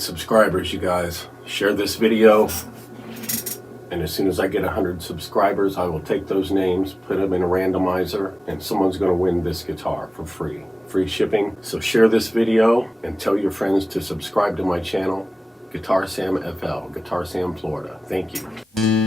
100 subscribers, you guys. Share this video, and as soon as I get 100 subscribers, I will take those names, put them in a randomizer, and someone's going to win this guitar for free. Free shipping. So share this video and tell your friends to subscribe to my channel, Guitar Sam FL, Guitar Sam Florida. Thank you.